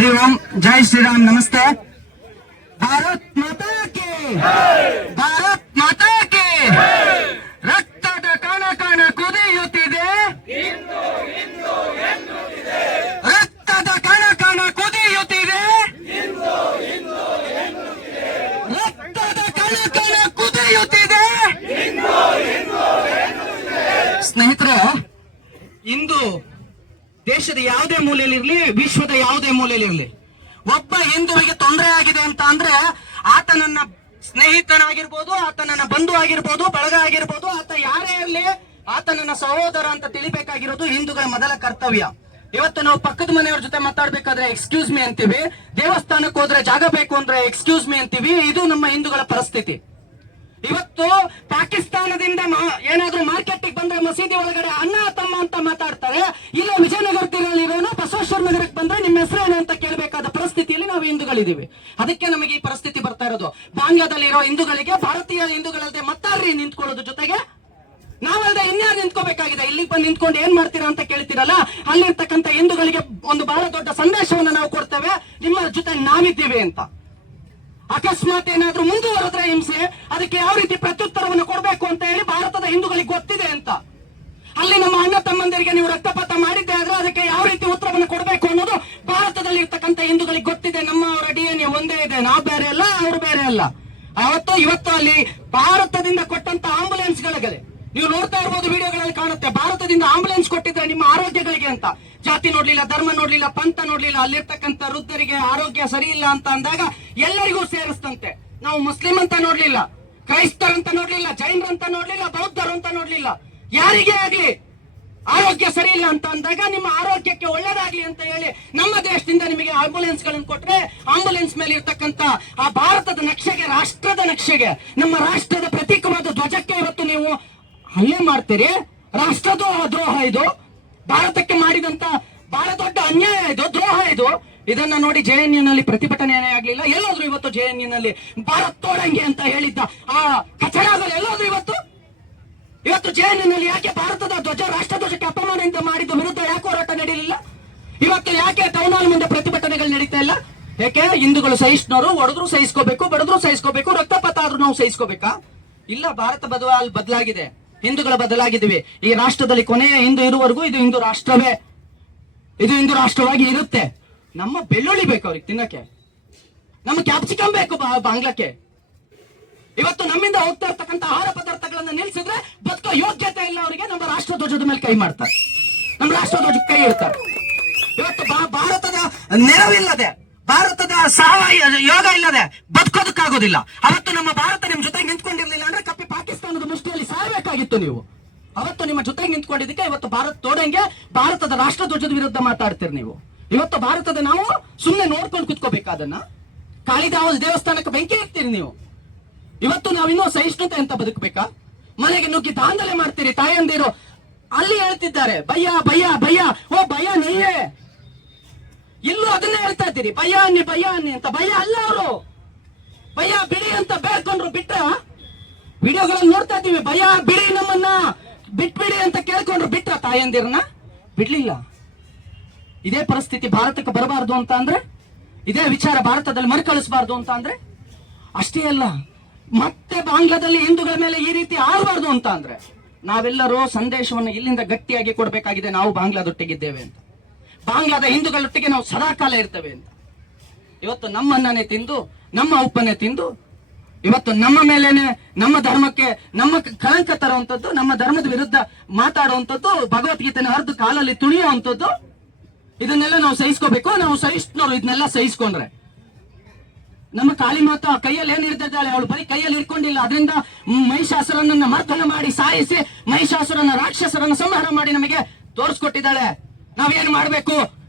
ಹರಿ ಓಂ, ಜೈ ಶ್ರೀರಾಮ್, ನಮಸ್ತೆ. ಭಾರತ್ ಮಾತಾ ಕಿ ಭಾರತ್ ಮಾತಾ ಕಿ ರಕ್ತದ ಕಣ ಕಣ ಕುದಿಯುತ್ತಿದೆ. ರಕ್ತದ ಕಣ ಕಣ ಕುದಿಯುತ್ತಿದೆ. ರಕ್ತದ ಕಣ ಕಣ ಕುದಿಯುತ್ತಿದೆ. ಸ್ನೇಹಿತರೆ, ಇಂದು ದೇಶದ ಯಾವುದೇ ಮೂಲೆಯಲ್ಲಿರ್ಲಿ ವಿಶ್ವದ ಯಾವುದೇ ಮೂಲೆಯಲ್ಲಿರ್ಲಿ ಒಬ್ಬ ಹಿಂದುವಿಗೆ ತೊಂದರೆ ಆಗಿದೆ ಅಂತ ಅಂದ್ರೆ ಆತನನ್ನ ಸ್ನೇಹಿತನಾಗಿರ್ಬೋದು, ಆತನನ್ನ ಬಂಧು ಆಗಿರ್ಬೋದು, ಬಳಗ ಆಗಿರ್ಬೋದು, ಆತ ಯಾರೇ ಇರಲಿ ಆತನನ್ನ ಸಹೋದರ ಅಂತ ತಿಳಿಬೇಕಾಗಿರೋದು ಹಿಂದೂಗಳ ಮೊದಲ ಕರ್ತವ್ಯ. ಇವತ್ತು ನಾವು ಪಕ್ಕದ ಮನೆಯವ್ರ ಜೊತೆ ಮಾತಾಡ್ಬೇಕಾದ್ರೆ ಎಕ್ಸ್ಕ್ಯೂಸ್ ಮಿ ಅಂತೀವಿ. ದೇವಸ್ಥಾನಕ್ಕೆ ಹೋದ್ರೆ ಜಾಗ ಬೇಕು ಅಂದ್ರೆ ಎಕ್ಸ್ಕ್ಯೂಸ್ ಮಿ ಅಂತೀವಿ. ಇದು ನಮ್ಮ ಹಿಂದೂಗಳ ಪರಿಸ್ಥಿತಿ. ಇವತ್ತು ಪಾಕಿಸ್ತಾನದಿಂದ ಏನಾದ್ರೂ ಮಾರ್ಕೆಟ್ಗೆ ಬಂದ್ರೆ ಮಸೀದಿ ಒಳಗಡೆ ಅಣ್ಣ, ತಮ್ಮ ಅಂತ ಮಾತಾಡ್ತಾರೆ. ಇಲ್ಲ ವಿಜಯನಗರ ತೀರಲ್ಲಿರೋನು ಬಸವೇಶ್ವರ ನಗರಕ್ಕೆ ಬಂದ್ರೆ ನಿಮ್ಮ ಹೆಸರೇನು ಅಂತ ಕೇಳಬೇಕಾದ ಪರಿಸ್ಥಿತಿಯಲ್ಲಿ ನಾವು ಹಿಂದೂಗಳಿದ್ದೀವಿ. ಅದಕ್ಕೆ ನಮಗೆ ಈ ಪರಿಸ್ಥಿತಿ ಬರ್ತಾ ಇರೋದು. ಬಾಂಗ್ಲಾದಲ್ಲಿರೋ ಹಿಂದೂಗಳಿಗೆ, ಭಾರತೀಯ ಹಿಂದೂಗಳಲ್ಲದೆ ಮತ್ತಾರ್ರಿ ನಿಂತ್ಕೊಳ್ಳೋದು ಜೊತೆಗೆ ನಾವಲ್ಲದೆ ಇನ್ಯಾರು ನಿಂತ್ಕೋಬೇಕಾಗಿದೆ? ಇಲ್ಲಿ ಬಂದು ನಿಂತ್ಕೊಂಡು ಏನ್ ಮಾಡ್ತೀರಾ ಅಂತ ಕೇಳ್ತೀರಲ್ಲ? ಅಲ್ಲಿರ್ತಕ್ಕಂಥ ಹಿಂದೂಗಳಿಗೆ ಒಂದು ಬಹಳ ದೊಡ್ಡ ಸಂದೇಶವನ್ನು ನಾವು ಕೊಡ್ತೇವೆ. ನಿಮ್ಮ ಜೊತೆ ನಾವಿದ್ದೀವಿ ಅಂತ. ಅಕಸ್ಮಾತ್ ಏನಾದ್ರೂ ಮುಂದುವರೆದ್ರೆ ಹಿಂಸೆ, ಅದಕ್ಕೆ ಯಾವ ರೀತಿ ಪ್ರತ್ಯುತ್ತರವನ್ನು ಕೊಡಬೇಕು ಅಂತ ಹೇಳಿ ಭಾರತದ ಹಿಂದೂಗಳಿಗೆ ಗೊತ್ತಿದೆ ಅಂತ. ಅಲ್ಲಿ ನಮ್ಮ ಅಣ್ಣ ತಮ್ಮಂದಿರಿಗೆ ನೀವು ರಕ್ತಪಾತ ಮಾಡಿದ್ದೆ ಆದ್ರೆ ಅದಕ್ಕೆ ಯಾವ ರೀತಿ ಉತ್ತರವನ್ನು ಕೊಡಬೇಕು ಅನ್ನೋದು ಭಾರತದಲ್ಲಿ ಇರ್ತಕ್ಕಂಥ ಹಿಂದೂಗಳಿಗೆ ಗೊತ್ತಿದೆ. ನಮ್ಮ ಅವರ ಡಿ ಎನ್ ಒಂದೇ ಇದೆ. ನಾವು ಬೇರೆ ಅಲ್ಲ, ಅವರು ಬೇರೆ ಅಲ್ಲ. ಅವತ್ತು ಇವತ್ತು ಅಲ್ಲಿ ಭಾರತದಿಂದ ಕೊಟ್ಟಂತ ಆಂಬುಲೆನ್ಸ್ ಗಳಿಗೆ ನೀವು ನೋಡ್ತಾ ಇರ್ಬೋದು ವಿಡಿಯೋಗಳಲ್ಲಿ ಕಾಣುತ್ತೆ. ಭಾರತದಿಂದ ಆಂಬುಲೆನ್ಸ್ ಕೊಟ್ಟಿದ್ರೆ ನಿಮ್ಮ ಆರೋಗ್ಯಗಳಿಗೆ ಅಂತ. ಜಾತಿ ನೋಡ್ಲಿಲ್ಲ, ಧರ್ಮ ನೋಡ್ಲಿಲ್ಲ, ಪಂಥ ನೋಡ್ಲಿಲ್ಲ, ಅಲ್ಲಿರ್ತಕ್ಕಂಥ ವೃದ್ಧರಿಗೆ ಆರೋಗ್ಯ ಸರಿ ಇಲ್ಲ ಅಂತ ಅಂದಾಗ ಎಲ್ಲರಿಗೂ ಸೇರಿಸ್ತಂತೆ. ನಾವು ಮುಸ್ಲಿಂ ಅಂತ ನೋಡ್ಲಿಲ್ಲ ಕ್ರೈಸ್ತರಂತ ನೋಡ್ಲಿಲ್ಲ ಅಂತ ನೋಡ್ಲಿಲ್ಲ, ಬೌದ್ಧರು ಅಂತ ನೋಡ್ಲಿಲ್ಲ. ಯಾರಿಗೇ ಆಗ್ಲಿ ಆರೋಗ್ಯ ಸರಿ ಇಲ್ಲ ಅಂತ ಅಂದಾಗ ನಿಮ್ಮ ಆರೋಗ್ಯಕ್ಕೆ ಒಳ್ಳೇದಾಗ್ಲಿ ಅಂತ ಹೇಳಿ ನಮ್ಮ ದೇಶದಿಂದ ನಿಮಗೆ ಆಂಬುಲೆನ್ಸ್ಗಳನ್ನು ಕೊಟ್ರೆ ಆಂಬುಲೆನ್ಸ್ ಮೇಲೆ ಇರ್ತಕ್ಕಂತ ಆ ಭಾರತದ ನಕ್ಷೆಗೆ, ರಾಷ್ಟ್ರದ ನಕ್ಷೆಗೆ, ನಮ್ಮ ರಾಷ್ಟ್ರದ ಪ್ರತೀಕವಾದ ಧ್ವಜಕ್ಕೆ ಇವತ್ತು ನೀವು ಹಲ್ಲೆ ಮಾಡ್ತೀರಿ? ರಾಷ್ಟ್ರದ್ರೋಹ ದ್ರೋಹ ಇದು? ಭಾರತಕ್ಕೆ ಮಾಡಿದಂತ ಬಹಳ ದೊಡ್ಡ ಅನ್ಯಾಯ ಇದು, ದ್ರೋಹ ಇದು. ಇದನ್ನ ನೋಡಿ ಜೆ ಎನ್ನಲ್ಲಿ ಪ್ರತಿಭಟನೆ ಆಗ್ಲಿಲ್ಲ, ಎಲ್ಲಾದ್ರೂ ಇವತ್ತು ಜೆ ಎನ್ನಲ್ಲಿ ಭಾರತ್ ತೋಡಂಗೆ ಅಂತ ಹೇಳಿದ್ದ ಆ ಕಚಡದಲ್ಲಿ ಎಲ್ಲಾದ್ರೂ ಇವತ್ತು? ಇವತ್ತು ಜೆ ಎನ್ನಲ್ಲಿ ಯಾಕೆ ಭಾರತದ ಧ್ವಜ, ರಾಷ್ಟ್ರ ಧ್ವಜಕ್ಕೆ ಅಪಮಾನದಿಂದ ಮಾಡಿದ ವಿರುದ್ಧ ಯಾಕೆ ಹೋರಾಟ ನಡೆಯಲಿಲ್ಲ ಇವತ್ತು ಯಾಕೆ ಟೌನ್ ಹಾಲ್ ಮುಂದೆ ಪ್ರತಿಭಟನೆಗಳು ನಡೀತಾ ಇಲ್ಲ? ಯಾಕೆ ಹಿಂದೂಗಳು ಸಹಿಷ್ಣರು, ಒಡೆದ್ರು ಸಹಿಸ್ಕೋಬೇಕು, ಬಡದ್ರು ಸಹಿಸ್ಕೋಬೇಕು, ರಕ್ತಪಾತ ಆದ್ರೂ ನಾವು ಸಹಿಸ್ಕೋಬೇಕಾ? ಇಲ್ಲ, ಭಾರತ ಬದಲಾಲ್ ಬದಲಾಗಿದೆ. ಹಿಂದೂಗಳ ಬದಲಾಗಿದ್ದೀವಿ. ಈ ರಾಷ್ಟ್ರದಲ್ಲಿ ಕೊನೆಯ ಹಿಂದೂ ಇರುವವರೆಗೂ ಇದು ಹಿಂದೂ ರಾಷ್ಟ್ರವೇ. ಇದು ಹಿಂದೂ ರಾಷ್ಟ್ರವಾಗಿ ಇರುತ್ತೆ. ನಮ್ಮ ಬೆಳ್ಳುಳ್ಳಿ ಬೇಕು ಅವ್ರಿಗೆ ತಿನ್ನಕ್ಕೆ. ನಮ್ಮ ಕ್ಯಾಪ್ಸಿಕಮ್ ಬೇಕು ಬಾಂಗ್ಲಕ್ಕೆ. ಇವತ್ತು ನಮ್ಮಿಂದ ಹೋಗ್ತಾ ಇರ್ತಕ್ಕಂಥ ಆಹಾರ ಪದಾರ್ಥಗಳನ್ನ ನಿಲ್ಸಿದ್ರೆ ಬದುಕೋ ಯೋಗ್ಯತೆ ಇಲ್ಲ ಅವರಿಗೆ. ನಮ್ಮ ರಾಷ್ಟ್ರ ಧ್ವಜದ ಮೇಲೆ ಕೈ ಮಾಡ್ತಾರೆ. ನಮ್ಮ ರಾಷ್ಟ್ರ ಧ್ವಜಕ್ಕೆ ಕೈ ಇಡ್ತಾರೆ. ಇವತ್ತು ಭಾರತದ ನೆರವಿಲ್ಲದೆ, ಭಾರತದ ಸಹ ಯೋಗ ಇಲ್ಲದೆ ಬದುಕೋದಕ್ಕಾಗೋದಿಲ್ಲ. ಅವತ್ತು ನಮ್ಮ ಭಾರತ ನಿಮ್ ಜೊತೆಗೆ ನೀವು. ಅವತ್ತು ನಿಮ್ಮ ಜೊತೆಗೆ ನಿಂತ್ಕೊಂಡಿದ್ದಕ್ಕೆ ಇವತ್ತು ಭಾರತ ತೋಡಂಗೆ ಭಾರತದ ರಾಷ್ಟ್ರ ಧ್ವಜದ ವಿರುದ್ಧ ಮಾತಾಡ್ತೀರಿ ನೀವು. ಇವತ್ತು ಭಾರತದ ನಾವು ಸುಮ್ಮನೆ ನೋಡ್ಕೊಂಡು ಕುತ್ಕೋಬೇಕಾದನ್ನ. ಕಾಳಿದಾವಸ್ ದೇವಸ್ಥಾನಕ್ಕೆ ಬೆಂಕಿ ಇರ್ತೀರಿ ನೀವು. ಇವತ್ತು ನಾವಿನ್ನೂ ಸಹಿಷ್ಣುತೆ ಅಂತ ಬದುಕಬೇಕಾ? ಮನೆಗೆ ನುಗ್ಗಿ ದಾಂಧಲೆ ಮಾಡ್ತೀರಿ, ತಾಯಂದಿರು. ಅಲ್ಲಿ ಹೇಳ್ತಿದ್ದಾರೆ ಭಯ ಭಯ ಭಯ ಓ ಭಯ ನೀಯೇ ಇಲ್ಲೂ ಅದನ್ನೇ ಹೇಳ್ತಾ ಇದ್ದೀರಿ ಭಯ ಅನ್ನಿ ಭಯ ಅನ್ನಿ ಅಂತ. ಭಯ ಅಲ್ಲ ಅವರು. ಭಯ ಬಿಡಿ ಅಂತ ಬೇಡ್ಕೊಂಡ್ರು ಬಿಟ್ಟ ವಿಡಿಯೋಗಳಲ್ಲಿ ನೋಡ್ತಾ ಇದ್ದೀವಿ. ಭಯ, ಬಿಡಿ ನಮ್ಮನ್ನ. ಬಿಟ್ಬಿಡಿ ಅಂತ ಕೇಳ್ಕೊಂಡ್ರು ಬಿಟ್ಟ ತಾಯಂದಿರನ್ನ? ಬಿಡ್ಲಿಲ್ಲ. ಇದೇ ಪರಿಸ್ಥಿತಿ ಭಾರತಕ್ಕೆ ಬರಬಾರ್ದು ಅಂತ ಅಂದ್ರೆ, ಇದೇ ವಿಚಾರ ಭಾರತದಲ್ಲಿ ಮರುಕಳಿಸಬಾರ್ದು ಅಂತ ಅಂದ್ರೆ, ಅಷ್ಟೇ ಅಲ್ಲ, ಮತ್ತೆ ಬಾಂಗ್ಲಾದಲ್ಲಿ ಹಿಂದೂಗಳ ಮೇಲೆ ಈ ರೀತಿ ಆಡಬಾರ್ದು ಅಂತ ಅಂದ್ರೆ, ನಾವೆಲ್ಲರೂ ಸಂದೇಶವನ್ನು ಇಲ್ಲಿಂದ ಗಟ್ಟಿಯಾಗಿ ಕೊಡಬೇಕಾಗಿದೆ ನಾವು ಬಾಂಗ್ಲಾದೊಟ್ಟಿಗಿದ್ದೇವೆ ಅಂತ. ಬಾಂಗ್ಲಾದ ಹಿಂದೂಗಳೊಟ್ಟಿಗೆ ನಾವು ಸದಾಕಾಲ ಇರ್ತೇವೆ ಅಂತ. ಇವತ್ತು ನಮ್ಮನ್ನೇ ತಿಂದು, ನಮ್ಮ ಉಪ್ಪನ್ನೇ ತಿಂದು ಇವತ್ತು ನಮ್ಮ ಮೇಲೇನೆ ನಮ್ಮ ಧರ್ಮಕ್ಕೆ, ನಮ್ಮ ಕಳಂಕ ತರುವಂತದ್ದು ನಮ್ಮ ಧರ್ಮದ ವಿರುದ್ಧ ಮಾತಾಡುವಂತದ್ದು ಭಗವದ್ಗೀತೆನ ಹರಿದು ಕಾಲಲ್ಲಿ ತುಳಿಯುವಂತದ್ದು ಇದನ್ನೆಲ್ಲ ನಾವು ಸಹಿಸ್ಕೋಬೇಕು. ನಾವು ಸಹಿಷ್ಣುರು ಇದನ್ನೆಲ್ಲ ಸಹಿಸ್ಕೊಂಡ್ರೆ. ನಮ್ಮ ಕಾಳಿ ಆ ಕೈಯಲ್ಲಿ ಏನ್ ಇರ್ತಿದ್ದಾಳೆ ಅವಳು ಬರೀ ಕೈಯಲ್ಲಿ ಇಟ್ಕೊಂಡಿಲ್ಲ ಅದರಿಂದ ಮಹಿಷಾಸುರನನ್ನ ಮರ್ದನ ಮಾಡಿ ಸಾಯಿಸಿ ಮಹಿಷಾಸುರನ ರಾಕ್ಷಸರನ್ನ ಸಂಹಾರ ಮಾಡಿ ನಮಗೆ ತೋರಿಸ್ಕೊಟ್ಟಿದ್ದಾಳೆ. ನಾವೇನ್ ಮಾಡ್ಬೇಕು?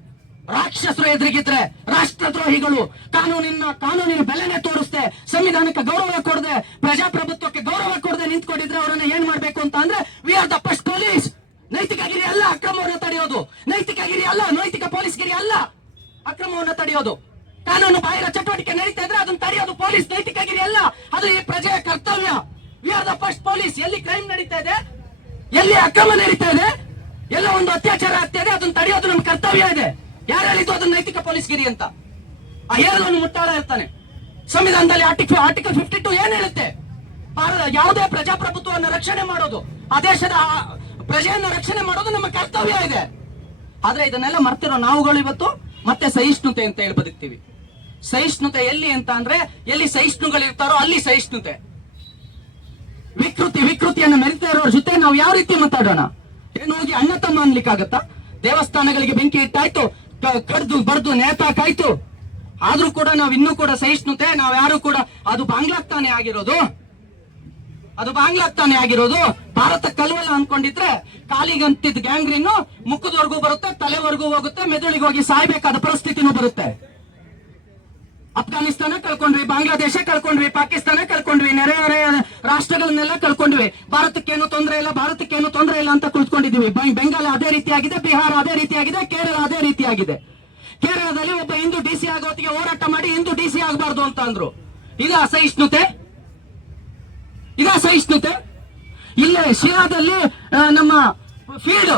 ರಾಕ್ಷಸರು ಎದುರಿಗಿದ್ರೆ ರಾಷ್ಟ್ರದ್ರೋಹಿಗಳು, ಕಾನೂನಿನ ಕಾನೂನಿನ ಬೆಲೆನೆ ತೋರಿಸ್ದೆ, ಸಂವಿಧಾನಕ್ಕೆ ಗೌರವ ಕೊಡದೆ, ಪ್ರಜಾಪ್ರಭುತ್ವಕ್ಕೆ ಗೌರವ ಕೊಡದೆ ನಿಂತ್ಕೊಂಡಿದ್ರೆ ಅವರನ್ನ ಏನ್ ಮಾಡ್ಬೇಕು ಅಂತ ಅಂದ್ರೆ we are the first police ನೈತಿಕಗಿರಿ ಅಲ್ಲ ಅಕ್ರಮವನ್ನು ತಡೆಯೋದು. ನೈತಿಕಗಿರಿ ಅಲ್ಲ, ನೈತಿಕ ಪೊಲೀಸ್ ಗಿರಿ ಅಲ್ಲ ಅಕ್ರಮವನ್ನು ತಡೆಯೋದು. ಕಾನೂನು ಬಾಹಿರ ಚಟುವಟಿಕೆ ನಡೀತಾ ಇದ್ರೆ ಅದನ್ನ ತಡೆಯೋದು ಪೊಲೀಸ್, ನೈತಿಕಗಿರಿ ಅಲ್ಲ. ಅದು ಈ ಪ್ರಜೆಯ ಕರ್ತವ್ಯ. We are the first police ಎಲ್ಲಿ ಕ್ರೈಮ್ ನಡೀತಾ ಇದೆ? ಎಲ್ಲಿ ಅಕ್ರಮ ನಡೀತಾ ಇದೆ? ಎಲ್ಲ ಒಂದು ಅತ್ಯಾಚಾರ ಆಗ್ತಾ ಇದೆ, ಅದನ್ನ ತಡೆಯೋದು ನಮ್ಮ ಕರ್ತವ್ಯ ಇದೆ. ಯಾರು ಹೇಳಿದ್ದು ಅದನ್ನ ನೈತಿಕ ಪೊಲೀಸ್ಗಿರಿ ಅಂತ. ಆ ಹೇಳೋನು ಮುಟ್ಟಾಳ ಇರ್ತಾನೆ ಸಂವಿಧಾನದಲ್ಲಿ ಆರ್ಟಿಕಲ್ ಆರ್ಟಿಕಲ್ ಫಿಫ್ಟಿ ಟು ಏನ್ ಹೇಳುತ್ತೆ? ಯಾವುದೇ ಪ್ರಜಾಪ್ರಭುತ್ವವನ್ನು ರಕ್ಷಣೆ ಮಾಡೋದು, ಆ ದೇಶದ ಪ್ರಜೆಯನ್ನು ರಕ್ಷಣೆ ಮಾಡೋದು ನಮ್ಮ ಕರ್ತವ್ಯ ಇದೆ. ಆದ್ರೆ ಇದನ್ನೆಲ್ಲ ಮರ್ತಿರೋ ನಾವುಗಳು ಇವತ್ತು ಮತ್ತೆ ಸಹಿಷ್ಣುತೆ ಅಂತ ಹೇಳಿ ಬದುಕ್ತೀವಿ ಸಹಿಷ್ಣುತೆ ಎಲ್ಲಿ ಅಂತ ಅಂದ್ರೆ, ಎಲ್ಲಿ ಸಹಿಷ್ಣುಗಳು ಇರ್ತಾರೋ ಅಲ್ಲಿ ಸಹಿಷ್ಣುತೆ. ವಿಕೃತಿ, ವಿಕೃತಿಯನ್ನು ಮೆರಿತಾ ಇರೋರ ಜೊತೆ ನಾವು ಯಾವ ರೀತಿ ಮಾತಾಡೋಣ? ಏನು ಹೋಗಿ ಅಣ್ಣ ತಮ್ಮ ಅನ್ಲಿಕ್ಕಾಗತ್ತಾ? ದೇವಸ್ಥಾನಗಳಿಗೆ ಬೆಂಕಿ ಇಟ್ಟಾಯ್ತು ಕಡ್ದು ಬಡ್ದು ನೇತಾಕಾಯ್ತು ಆದ್ರೂ ಕೂಡ ನಾವ್ ಇನ್ನೂ ಕೂಡ ಸಹಿಷ್ಣುತೆ, ನಾವ್ ಯಾರು ಕೂಡ ಅದು ಬಾಂಗ್ಲಾಕ್ ತಾನೇ ಆಗಿರೋದು. ಅದು ಬಾಂಗ್ಲಾಕ್ ತಾನೇ ಆಗಿರೋದು. ಭಾರತ ಕಲ್ವಲ್ಲ ಅನ್ಕೊಂಡಿದ್ರೆ ಕಾಲಿಗಂತಿದ್ ಗ್ಯಾಂಗ್ರೀನು ಮುಖದವರೆಗೂ ಬರುತ್ತೆ, ತಲೆವರೆಗೂ ಹೋಗುತ್ತೆ, ಮೆದುಳಿಗೆ ಹೋಗಿ ಸಾಯ್ಬೇಕಾದ ಪರಿಸ್ಥಿತಿನೂ ಬರುತ್ತೆ. ಅಫ್ಘಾನಿಸ್ತಾನ ಕಳ್ಕೊಂಡ್ವಿ ಬಾಂಗ್ಲಾದೇಶ ಕಳ್ಕೊಂಡ್ವಿ ಪಾಕಿಸ್ತಾನ ಕಳ್ಕೊಂಡ್ವಿ ನೆರೆ ನೆರೆ ರಾಷ್ಟ್ರಗಳನ್ನೆಲ್ಲ ಕಳ್ಕೊಂಡ್ವಿ. ಭಾರತಕ್ಕೇನು ತೊಂದರೆ ಇಲ್ಲ ಭಾರತಕ್ಕೇನು ತೊಂದರೆ ಇಲ್ಲ ಅಂತ ಕುಳಿತುಕೊಂಡಿದ್ವಿ ಬೆಂಗಾಲ್ ಅದೇ ರೀತಿಯಾಗಿದೆ ಬಿಹಾರ ಅದೇ ರೀತಿಯಾಗಿದೆ ಕೇರಳ ಅದೇ ರೀತಿಯಾಗಿದೆ. ಕೇರಳದಲ್ಲಿ ಒಬ್ಬ ಹಿಂದೂ ಡಿಸಿ ಆಗೋತಿಗೆ ಹೋರಾಟ ಮಾಡಿ ಹಿಂದೂ ಡಿಸಿ ಆಗಬಾರ್ದು ಅಂತ ಅಂದ್ರು. ಇದು ಅಸಹಿಷ್ಣುತೆ. ಇದು ಅಸಹಿಷ್ಣುತೆ. ಇಲ್ಲೇ ಶಿಯಾದಲ್ಲಿ ಆ, ನಮ್ಮ ಫೀಲ್ಡ್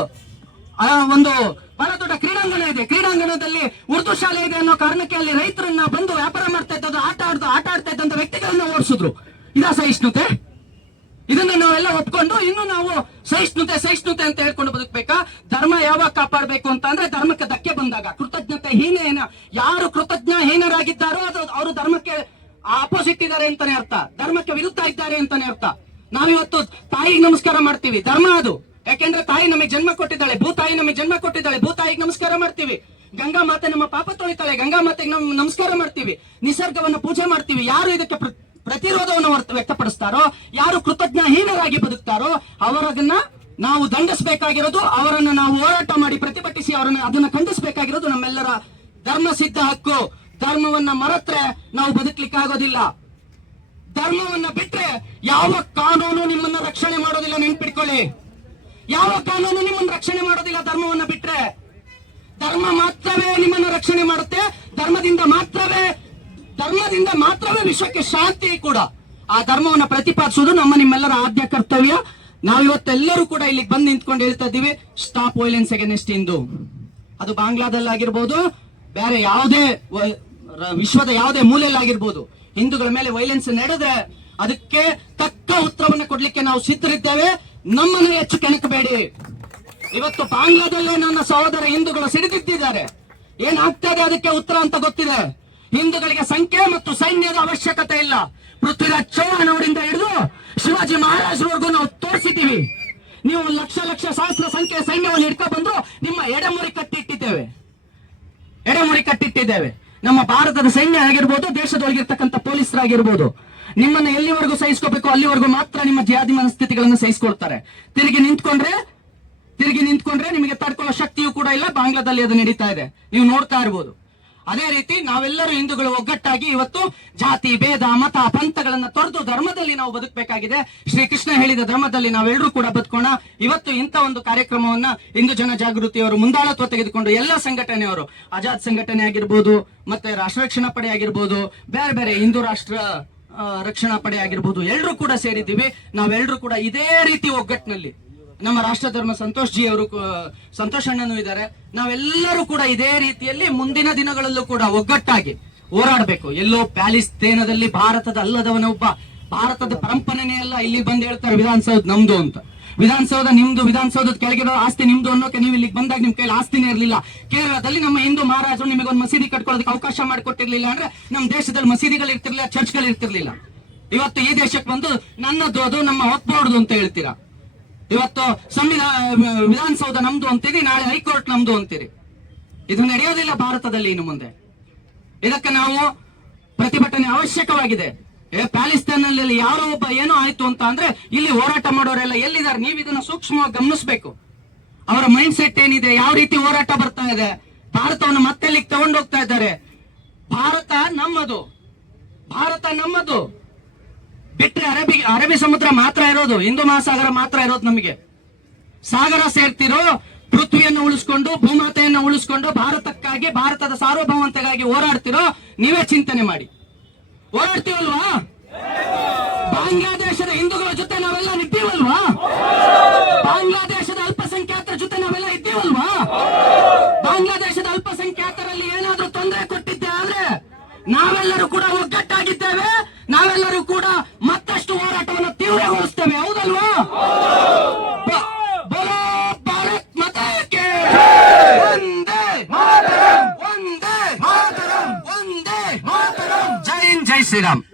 ಒಂದು ಬಹಳ ದೊಡ್ಡ ಕ್ರೀಡಾಂಗಣ ಇದೆ. ಕ್ರೀಡಾಂಗಣದಲ್ಲಿ ಉರ್ದು ಶಾಲೆ ಇದೆ ಅನ್ನೋ ಕಾರಣಕ್ಕೆ ಅಲ್ಲಿ ರೈತರನ್ನ ಬಂದು ವ್ಯಾಪಾರ ಮಾಡ್ತಾ ಇದ್ದದ್ದು, ಆಟ ಆಡ್ದು, ಆಟ ಆಡ್ತಾ ಇದ್ದಂತ ವ್ಯಕ್ತಿಗಳನ್ನ ಓಡಿಸಿದ್ರು. ಇದ ಸಹಿಷ್ಣುತೆ? ಇದನ್ನ ನಾವೆಲ್ಲ ಒಪ್ಕೊಂಡು ಇನ್ನು ನಾವು ಸಹಿಷ್ಣುತೆ ಸಹಿಷ್ಣುತೆ ಅಂತ ಹೇಳ್ಕೊಂಡು ಬದುಕಬೇಕಾ? ಧರ್ಮ ಯಾವಾಗ ಕಾಪಾಡಬೇಕು ಅಂತ ಅಂದ್ರೆ ಧರ್ಮಕ್ಕೆ ಧಕ್ಕೆ ಬಂದಾಗ. ಕೃತಜ್ಞತೆ ಹೀನ ಯಾರು ಕೃತಜ್ಞ ಹೀನರಾಗಿದ್ದಾರೋ ಅದು ಅವರು ಧರ್ಮಕ್ಕೆ ಆಪೋಸಿಟ್ ಇದ್ದಾರೆ ಅಂತಾನೆ ಅರ್ಥ. ಧರ್ಮಕ್ಕೆ ವಿರುದ್ಧ ಇದ್ದಾರೆ ಅಂತಾನೆ ಅರ್ಥ. ನಾವಿವತ್ತು ತಾಯಿಗೆ ನಮಸ್ಕಾರ ಮಾಡ್ತೀವಿ. ಧರ್ಮ ಅದು. ಯಾಕೆಂದ್ರೆ ತಾಯಿ ನಮಗೆ ಜನ್ಮ ಕೊಟ್ಟಿದ್ದಾಳೆ, ಭೂತಾಯಿ ನಮಗೆ ಜನ್ಮ ಕೊಟ್ಟಿದ್ದಾಳೆ, ಭೂತಾಯಿಗೆ ನಮಸ್ಕಾರ ಮಾಡ್ತೀವಿ. ಗಂಗಾ ಮಾತೆ ನಮ್ಮ ಪಾಪ ತೊಳಿತಾಳೆ, ಗಂಗಾ ಮಾತೆಗೆ ನಾವು ನಮಸ್ಕಾರ ಮಾಡ್ತೀವಿ. ನಿಸರ್ಗವನ್ನ ಪೂಜೆ ಮಾಡ್ತೀವಿ. ಯಾರು ಇದಕ್ಕೆ ಪ್ರ- ಪ್ರತಿರೋಧವನ್ನು ವ್ಯಕ್ತಪಡಿಸ್ತಾರೋ, ಯಾರು ಕೃತಜ್ಞಹೀನರಾಗಿ ಬದುಕ್ತಾರೋ ಅವರನ್ನ ನಾವು ದಂಡಿಸಬೇಕಾಗಿರೋದು, ಅವರನ್ನ ನಾವು ಹೋರಾಟ ಮಾಡಿ ಪ್ರತಿಭಟಿಸಿ ಅವರನ್ನ ಅದನ್ನ ಖಂಡಿಸಬೇಕಾಗಿರೋದು ನಮ್ಮೆಲ್ಲರ ಧರ್ಮ ಸಿದ್ಧ ಹಕ್ಕು. ಧರ್ಮವನ್ನ ಮರೆತ್ರೆ ನಾವು ಬದುಕಲಿಕ್ಕೆ ಆಗೋದಿಲ್ಲ ಧರ್ಮವನ್ನ ಬಿಟ್ರೆ ಯಾವ ಕಾನೂನು ನಿಮ್ಮನ್ನ ರಕ್ಷಣೆ ಮಾಡೋದಿಲ್ಲ, ನೆನ್ಪಿಟ್ಕೊಳ್ಳಿ. ಯಾವ ಕಾನೂನು ನಿಮ್ಮನ್ನ ರಕ್ಷಣೆ ಮಾಡೋದಿಲ್ಲ ಧರ್ಮವನ್ನ ಬಿಟ್ರೆ. ಧರ್ಮ ಮಾತ್ರವೇ ನಿಮ್ಮನ್ನ ರಕ್ಷಣೆ ಮಾಡುತ್ತೆ. ಧರ್ಮದಿಂದ ಮಾತ್ರವೇ ಧರ್ಮದಿಂದ ಮಾತ್ರವೇ ವಿಶ್ವಕ್ಕೆ ಶಾಂತಿ ಕೂಡ. ಆ ಧರ್ಮವನ್ನ ಪ್ರತಿಪಾದಿಸುವುದು ನಮ್ಮ ನಿಮ್ಮೆಲ್ಲರ ಆದ್ಯ ಕರ್ತವ್ಯ. ನಾವಿವತ್ತೆಲ್ಲರೂ ಕೂಡ ಇಲ್ಲಿ ಬಂದು ನಿಂತ್ಕೊಂಡು ಹೇಳ್ತಾ ಇದ್ದೀವಿ ಸ್ಟಾಪ್ ವೈಲೆನ್ಸ್ ಅಗೇನೆಸ್ಟ್ ಇಂದು ಅದು ಬಾಂಗ್ಲಾದಲ್ಲಾಗಿರ್ಬೋದು, ಬೇರೆ ಯಾವುದೇ ವಿಶ್ವದ ಯಾವುದೇ ಮೂಲೆಯಲ್ಲಾಗಿರ್ಬೋದು. ಹಿಂದೂಗಳ ಮೇಲೆ ವೈಲೆನ್ಸ್ ನಡೆದ್ರೆ ಅದಕ್ಕೆ ತಕ್ಕ ಉತ್ತರವನ್ನು ಕೊಡ್ಲಿಕ್ಕೆ ನಾವು ಸಿದ್ಧರಿದ್ದೇವೆ. ನಮ್ಮನ್ನ ಹೆಚ್ಚು ಕೆಣಕಬೇಡಿ. ಇವತ್ತು ಬಾಂಗ್ಲಾದಲ್ಲೇ ನನ್ನ ಸಹೋದರ ಹಿಂದೂಗಳು ಸಿಡಿದಿದ್ದಾರೆ ಏನಾಗ್ತದೆ ಅದಕ್ಕೆ ಉತ್ತರ ಅಂತ ಗೊತ್ತಿದೆ. ಹಿಂದೂಗಳಿಗೆ ಸಂಖ್ಯೆ ಮತ್ತು ಸೈನ್ಯದ ಅವಶ್ಯಕತೆ ಇಲ್ಲ. ಪೃಥ್ವಿರಾಜ್ ಚೌಹಾಣ್ ಅವರಿಂದ ಹಿಡಿದು ಶಿವಾಜಿ ಮಹಾರಾಜರವರೆಗೂ ನಾವು ತೋರಿಸಿದ್ದೀವಿ. ನೀವು ಲಕ್ಷ ಲಕ್ಷ ಸಹಸ್ರ ಸಂಖ್ಯೆಯ ಸೈನ್ಯವನ್ನು ಹಿಡ್ಕೊಂಡು ಬಂದ್ರು ನಿಮ್ಮ ಎಡೆಮುರಿ ಕಟ್ಟಿಟ್ಟಿದ್ದೇವೆ. ಎಡೆಮುರಿ ಕಟ್ಟಿಟ್ಟಿದ್ದೇವೆ. ನಮ್ಮ ಭಾರತದ ಸೈನ್ಯ ಆಗಿರ್ಬೋದು, ದೇಶದೊಳಗಿರ್ತಕ್ಕಂಥ ಪೊಲೀಸರಾಗಿರ್ಬೋದು. ನಿಮ್ಮನ್ನ ಎಲ್ಲಿವರೆಗೂ ಸಹಿಸ್ಕೋಬೇಕು, ಅಲ್ಲಿವರೆಗೂ ಮಾತ್ರ ನಿಮ್ಮ ಜಾತಿ ಮನಸ್ಥಿತಿಗಳನ್ನು ಸಹಿಸಿಕೊಳ್ತಾರೆ. ತಿರುಗಿ ನಿಂತ್ಕೊಂಡ್ರೆ ತಿರುಗಿ ನಿಂತ್ಕೊಂಡ್ರೆ ನಿಮಗೆ ತಡ್ಕೊಳ್ಳೋ ಶಕ್ತಿಯೂ ಕೂಡ ಇಲ್ಲ, ಬಾಂಗ್ಲಾದಲ್ಲಿ ಅದು ನಡೀತಾ ಇದೆ. ನೀವು ನೋಡ್ತಾ ಇರ್ಬೋದು. ಅದೇ ರೀತಿ ನಾವೆಲ್ಲರೂ ಹಿಂದೂಗಳು ಒಗ್ಗಟ್ಟಾಗಿ ಇವತ್ತು ಜಾತಿ, ಭೇದ, ಮತ, ಪಂಥಗಳನ್ನ ತೊರೆದು ಧರ್ಮದಲ್ಲಿ ನಾವು ಬದುಕಬೇಕಾಗಿದೆ. ಶ್ರೀಕೃಷ್ಣ ಹೇಳಿದ ಧರ್ಮದಲ್ಲಿ ನಾವೆಲ್ಲರೂ ಕೂಡ ಬದುಕೋಣ. ಇವತ್ತು ಇಂಥ ಒಂದು ಕಾರ್ಯಕ್ರಮವನ್ನ ಹಿಂದೂ ಜನ ಜಾಗೃತಿಯವರು, ಮುಂದಾಳತ್ವ ತೆಗೆದುಕೊಂಡು ಎಲ್ಲ ಸಂಘಟನೆಯವರು, ಆಜಾದ್ ಸಂಘಟನೆ ಆಗಿರ್ಬೋದು, ಮತ್ತೆ ರಾಷ್ಟ್ರ ರಕ್ಷಣಾ ಪಡೆ ಆಗಿರ್ಬೋದು ಬೇರೆ ಬೇರೆ ಹಿಂದೂ ರಾಷ್ಟ್ರ ರಕ್ಷಣಾ ಪಡೆ ಆಗಿರ್ಬೋದು ಎಲ್ಲರೂ ಕೂಡ ಸೇರಿದ್ದೀವಿ. ನಾವೆಲ್ಲರೂ ಕೂಡ ಇದೇ ರೀತಿ ಒಗ್ಗಟ್ಟಿನಲ್ಲಿ. ನಮ್ಮ ರಾಷ್ಟ್ರ ಧರ್ಮ ಸಂತೋಷ್ ಜಿ ಅವರು ಸಂತೋಷ್ ಅಣ್ಣನೂ ಇದ್ದಾರೆ. ನಾವೆಲ್ಲರೂ ಕೂಡ ಇದೇ ರೀತಿಯಲ್ಲಿ ಮುಂದಿನ ದಿನಗಳಲ್ಲೂ ಕೂಡ ಒಗ್ಗಟ್ಟಾಗಿ ಹೋರಾಡಬೇಕು. ಎಲ್ಲೋ ಪ್ಯಾಲಿಸ್ ದೇನದಲ್ಲಿ ಭಾರತದ ಅಲ್ಲದವನೊಬ್ಬ, ಭಾರತದ ಪರಂಪರೆನೇ ಅಲ್ಲ, ಇಲ್ಲಿ ಬಂದು ಹೇಳ್ತಾರೆ ವಿಧಾನಸೌಧ ನಮ್ದು ಅಂತ. ವಿಧಾನಸೌಧ ನಿಮ್ದು, ವಿಧಾನಸೌಧದ ಕೆಳಗಿರೋ ಆಸ್ತಿ ನಿಮ್ದು ಅನ್ನೋಕೆ ನೀವು ಇಲ್ಲಿ ಬಂದಾಗ ನಿಮ್ ಕೈಲಿ ಆಸ್ತಿನೇ ಇರಲಿಲ್ಲ. ಕೇರಳದಲ್ಲಿ ನಮ್ಮ ಹಿಂದೂ ಮಹಾರಾಜರು ನಿಮಗೆ ಒಂದು ಮಸೀದಿ ಕಟ್ಕೊಳ್ಳೋದಕ್ಕೆ ಅವಕಾಶ ಮಾಡಿಕೊಟ್ಟಿರ್ಲಿಲ್ಲ ಅಂದ್ರೆ ನಮ್ಮ ದೇಶದಲ್ಲಿ ಮಸೀದಿಗಳು ಇರ್ತಿರ್ಲಿಲ್ಲ, ಚರ್ಚ್ಗಳು ಇರ್ತಿರ್ಲಿಲ್ಲ. ಇವತ್ತು ಈ ದೇಶಕ್ಕೆ ಬಂದು ನನ್ನದು ಅದು, ನಮ್ಮ ಹೊತ್ಬೋರ್ದು ಅಂತ ಹೇಳ್ತೀರಾ? ಇವತ್ತು ಸಂವಿಧಾನ, ವಿಧಾನಸೌಧ ನಮ್ದು ಅಂತೀರಿ ನಾಳೆ ಹೈಕೋರ್ಟ್ ನಮ್ದು ಅಂತೀರಿ ಇದು ನಡೆಯೋದಿಲ್ಲ ಭಾರತದಲ್ಲಿ ಇನ್ನು ಮುಂದೆ. ಇದಕ್ಕೆ ನಾವು ಪ್ರತಿಭಟನೆ ಅವಶ್ಯಕವಾಗಿದೆ. ಏ ಪ್ಯಾಲಿಸ್ತಾನಲ್ಲಿ ಯಾರೋ ಒಬ್ಬ ಏನೋ ಆಯ್ತು ಅಂತ ಅಂದ್ರೆ ಇಲ್ಲಿ ಹೋರಾಟ ಮಾಡೋರೆಲ್ಲ ಎಲ್ಲಿದ್ದಾರೆ? ನೀವು ಇದನ್ನ ಸೂಕ್ಷ್ಮವಾಗಿ ಗಮನಿಸಬೇಕು. ಅವರ ಮೈಂಡ್ ಸೆಟ್ ಏನಿದೆ? ಯಾವ ರೀತಿ ಹೋರಾಟ ಬರ್ತಾ ಇದೆ? ಭಾರತವನ್ನು ಮತ್ತೆ ಇಲ್ಲಿಗೆ ತಗೊಂಡೋಗ್ತಾ ಇದ್ದಾರೆ. ಭಾರತ ನಮ್ಮದು. ಭಾರತ ನಮ್ಮದು. ಬಿಟ್ಟರೆ ಅರಬಿ ಅರಬ್ಬಿ ಸಮುದ್ರ ಮಾತ್ರ ಇರೋದು. ಹಿಂದೂ ಮಹಾಸಾಗರ ಮಾತ್ರ ಇರೋದು ನಮಗೆ. ಸಾಗರ ಸೇರ್ತಿರೋ ಪೃಥ್ವಿಯನ್ನು ಉಳಿಸ್ಕೊಂಡು, ಭೂಮಾತೆಯನ್ನು ಉಳಿಸ್ಕೊಂಡು, ಭಾರತಕ್ಕಾಗಿ, ಭಾರತದ ಸಾರ್ವಭೌಮತೆಗಾಗಿ ಹೋರಾಡ್ತಿರೋ ನೀವೇ ಚಿಂತನೆ ಮಾಡಿ. ಹೋರಾಡ್ತೀವಲ್ವಾ ಬಾಂಗ್ಲಾದೇಶದ ಹಿಂದೂಗಳ ಜೊತೆ ನಾವೆಲ್ಲ ಇದ್ದೀವಲ್ವಾ ಬಾಂಗ್ಲಾದೇಶದ ಅಲ್ಪಸಂಖ್ಯಾತರ ಜೊತೆ ನಾವೆಲ್ಲ ಇದ್ದೀವಲ್ವಾ? ಬಾಂಗ್ಲಾದೇಶದ ಅಲ್ಪಸಂಖ್ಯಾತರಲ್ಲಿ ಏನಾದ್ರೂ ತೊಂದರೆ ಕೊಟ್ಟಿದ್ದೆ ಆದ್ರೆ ನಾವೆಲ್ಲರೂ ಕೂಡ ಒಗ್ಗಟ್ಟಾಗಿದ್ದೇವೆ. ನಾವೆಲ್ಲರೂ ಕೂಡ ಮತ್ತಷ್ಟು ಹೋರಾಟವನ್ನು ಒಂದೇ